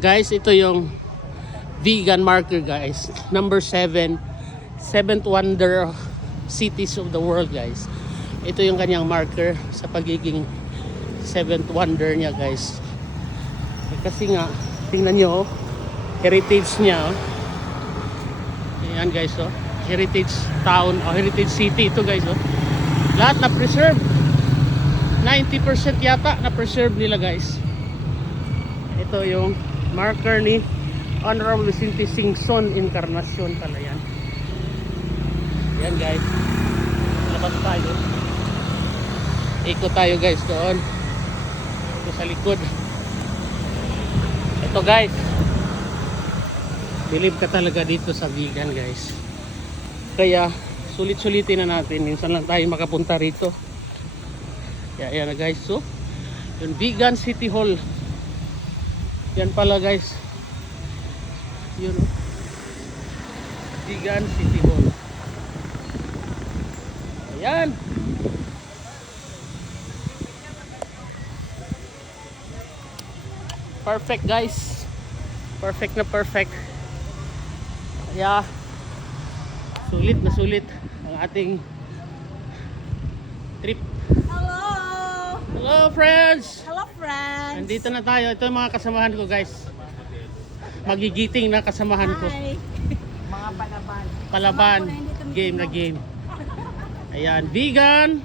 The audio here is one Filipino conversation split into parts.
Guys, ito yung vegan marker guys. Number 7. Seventh wonder cities of the world guys. Ito yung kanyang marker sa pagiging seventh wonder niya guys. Kasi nga, tingnan nyo, heritage niya. Ayan guys, oh. Heritage town, o heritage city ito guys, oh. Lahat na preserve. 90% yata na preserve nila guys. Ito yung marker ni Honorable Vicente Singson Encarnacion pala yan. Yan guys. Labas tayo. Ikot tayo guys doon. Ito sa likod. Ito guys. Believe ka talaga dito sa vegan guys. Kaya sulit-sulitin na natin. Minsan lang tayo makapunta rito. Kaya yan na guys. So, yung Vegan City Hall. Yan pala guys. Yun. Vegan City Hall. Ayan. Perfect guys. Perfect na perfect. Kaya sulit na sulit ang ating trip. Hello friends. Hello friends. Nandito na tayo. Ito yung mga kasamahan ko guys. Magigiting na kasamahan ko. Hi. Mga palaban. Palaban. Game na game. Ayan. Vegan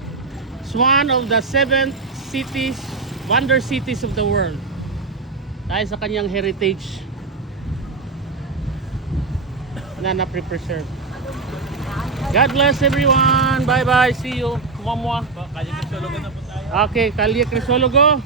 is one of the 7 cities, wonder cities of the world. Dahil sa kanyang heritage na na-preserve. God bless everyone. Bye bye. See you. Mwah mwah. Okay, Kalye Crisologo.